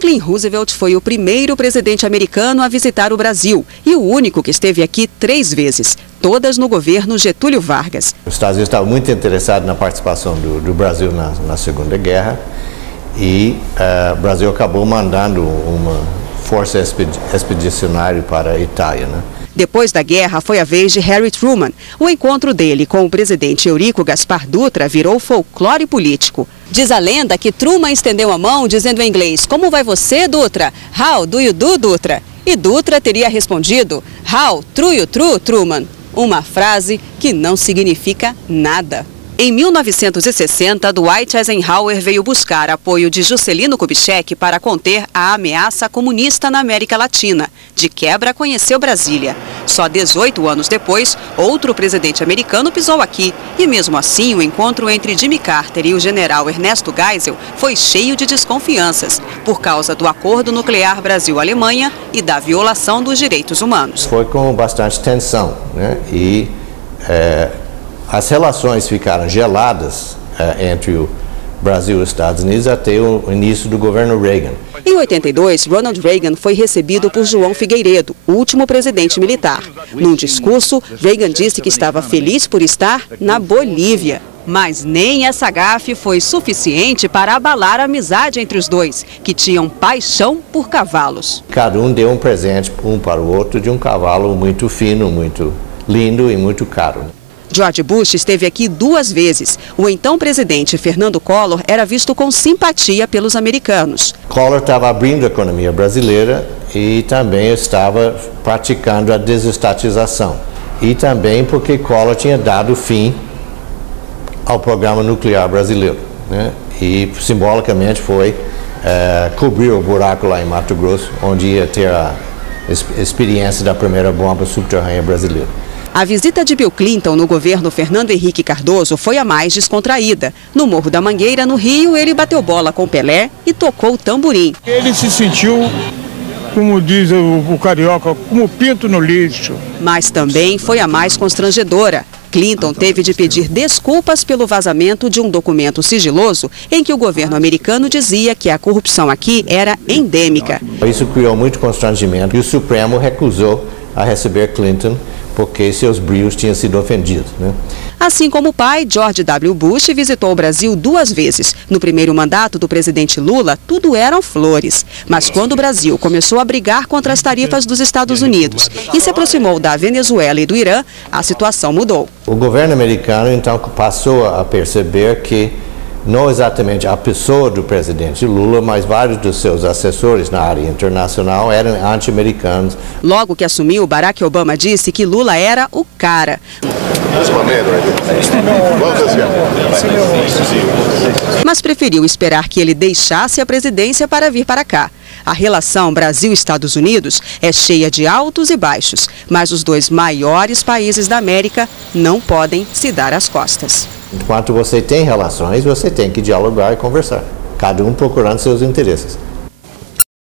Franklin Roosevelt foi o primeiro presidente americano a visitar o Brasil e o único que esteve aqui 3 vezes, todas no governo Getúlio Vargas. Os Estados Unidos estavam muito interessados na participação do Brasil na Segunda Guerra e o Brasil acabou mandando uma força expedicionária para a Itália, né? Depois da guerra, foi a vez de Harry Truman. O encontro dele com o presidente Eurico Gaspar Dutra virou folclore político. Diz a lenda que Truman estendeu a mão dizendo em inglês: "Como vai você, Dutra? How do you do, Dutra?" E Dutra teria respondido: "How do you do, Truman?" Uma frase que não significa nada. Em 1960, Dwight Eisenhower veio buscar apoio de Juscelino Kubitschek para conter a ameaça comunista na América Latina. De quebra, conheceu Brasília. Só 18 anos depois, outro presidente americano pisou aqui. E mesmo assim, o encontro entre Jimmy Carter e o general Ernesto Geisel foi cheio de desconfianças, por causa do acordo nuclear Brasil-Alemanha e da violação dos direitos humanos. Foi com bastante tensão, né? As relações ficaram geladas entre o Brasil e os Estados Unidos até o início do governo Reagan. Em 82, Ronald Reagan foi recebido por João Figueiredo, o último presidente militar. Num discurso, Reagan disse que estava feliz por estar na Bolívia. Mas nem essa gafe foi suficiente para abalar a amizade entre os dois, que tinham paixão por cavalos. Cada um deu um presente um para o outro de um cavalo muito fino, muito lindo e muito caro. George Bush esteve aqui 2 vezes. O então presidente Fernando Collor era visto com simpatia pelos americanos. Collor estava abrindo a economia brasileira e também estava praticando a desestatização. E também porque Collor tinha dado fim ao programa nuclear brasileiro, né? E simbolicamente foi cobrir o buraco lá em Mato Grosso, onde ia ter a experiência da primeira bomba subterrânea brasileira. A visita de Bill Clinton no governo Fernando Henrique Cardoso foi a mais descontraída. No Morro da Mangueira, no Rio, ele bateu bola com Pelé e tocou o tamborim. Ele se sentiu, como diz o carioca, como pinto no lixo. Mas também foi a mais constrangedora. Clinton teve de pedir desculpas pelo vazamento de um documento sigiloso em que o governo americano dizia que a corrupção aqui era endêmica. Isso criou muito constrangimento e o Supremo recusou a receber Clinton porque seus brios tinham sido ofendidos, né? Assim como o pai, George W. Bush visitou o Brasil 2 vezes. No primeiro mandato do presidente Lula, tudo eram flores. Mas quando o Brasil começou a brigar contra as tarifas dos Estados Unidos e se aproximou da Venezuela e do Irã, a situação mudou. O governo americano, então, passou a perceber que não exatamente a pessoa do presidente Lula, mas vários dos seus assessores na área internacional eram anti-americanos. Logo que assumiu, Barack Obama disse que Lula era o cara. Mas preferiu esperar que ele deixasse a presidência para vir para cá. A relação Brasil-Estados Unidos é cheia de altos e baixos, mas os 2 maiores países da América não podem se dar as costas. Enquanto você tem relações, você tem que dialogar e conversar, cada um procurando seus interesses.